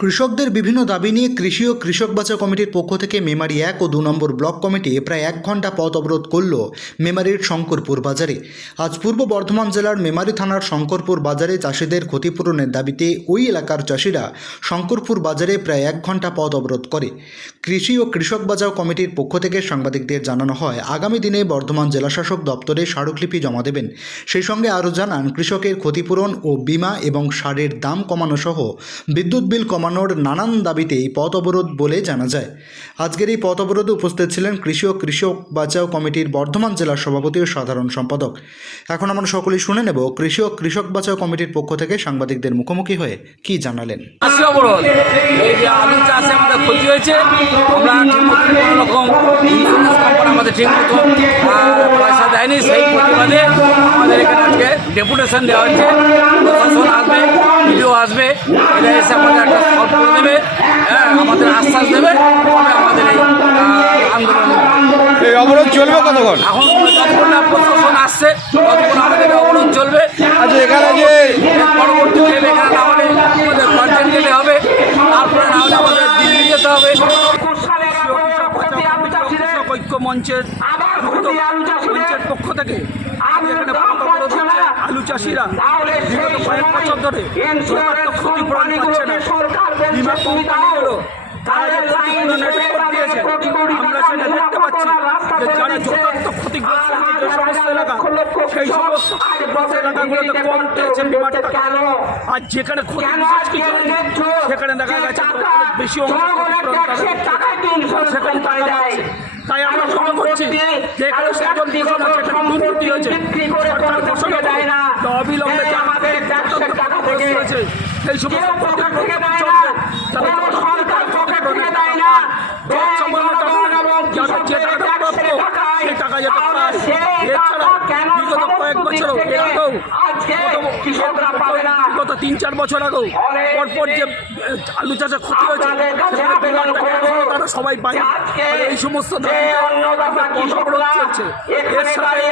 কৃষকদের বিভিন্ন দাবি নিয়ে কৃষি ও কৃষক বাঁচাও কমিটির পক্ষ থেকে মেমারি 1 ও 2 নম্বর ব্লক কমিটি প্রায় 1 ঘন্টা পথ অবরোধ করল মেমারির শঙ্করপুর বাজারে। আজ পূর্ব বর্ধমান জেলার মেমারি থানার শঙ্করপুর বাজারে চাষিদের ক্ষতিপূরণের দাবিতে ওই এলাকার চাষিরা শঙ্করপুর বাজারে প্রায় 1 ঘন্টা পথ অবরোধ করে। কৃষি ও কৃষক বাঁচাও কমিটির পক্ষ থেকে সাংবাদিকদের জানানো হয়, আগামী দিনে বর্ধমান জেলাশাসক দপ্তরে স্মারকলিপি জমা দেবেন। সেই সঙ্গে আরও জানান, কৃষকের ক্ষতিপূরণ ও বীমা এবং সারের দাম কমানো সহ বিদ্যুৎ বিল কমানোর নানান দাবিতে এই পথ অবরোধ বলে জানা যায়। আজকের এই পথ অবরোধে উপস্থিত ছিলেন কৃষি ও কৃষক বাঁচাও কমিটির বর্ধমান জেলার সভাপতি ও সাধারণ সম্পাদক। এখন আমরা সকলেই শুনে নেব কৃষি ও কৃষক বাঁচাও কমিটির পক্ষ থেকে সাংবাদিকদের মুখোমুখি হয়ে কি জানালেন। এই যে আলু চাষে আমাদের ক্ষতি হয়েছে, আমরা কোনো রকম ইন্স্যুরেন্স কোম্পানি আমাদের ঠিক মতো পয়সা দেয়নি। সেই প্রতিবাদে আমাদের এখানে আজকে ডেপুটেশন দেওয়া হচ্ছে। প্রশাসন আসবে, ভিডিও আসবে, এটা এসে আমাদের একটা সলভ করে দেবে, আমাদের আশ্বাস দেবে, আমাদের এই আন্দোলন এই অবরোধ চলবে কতক্ষণ? এখন যতক্ষণ না প্রশাসন আসছে ততক্ষণ আমাদের অবরোধ চলবে। আচ্ছা, এখানে যে পরবর্তী এখানে না হলে আমাদের গর্জেন যেতে হবে, তারপরে না হলে আমাদের দিল্লি যেতে হবে। ঐক্য মঞ্চের পক্ষ থেকে এখানে আলু চাষিরা বিগত কয়েক বছর ধরে ক্ষতিপূরণ পাচ্ছে না। বীমা কোম্পানিগুলো তারা যে ক্ষতিপূরণের রিপোর্ট দিয়েছে, আমরা সেটা দেখতে পাচ্ছি যে যারা যথার্থ ক্ষতিগ্রস্ত যে সমস্ত এলাকা, সেই সমস্ত ক্ষতিগ্রস্ত এলাকাগুলোতে কম পেয়েছে বীমাটা। আর যেখানে ক্ষতি বিশেষ কিছু সেখানে দেখা গেছে বেশি অংশ সেখানে টাকা পাচ্ছে। তাই আমরা মনে করছি যে এখানে সজল ঘোষণা আছে, এখানে দুর্নীতি হয়েছে, সরকার ঘোষণা অবিলম্বে হয়েছে সেই সমস্ত কয়েক বছর বিগত 3-4 বছর আগেও পরপর যে আলু চাষে ক্ষতি হয়েছে তারা সবাই পায়। এই সমস্ত চলছে। এর সাথে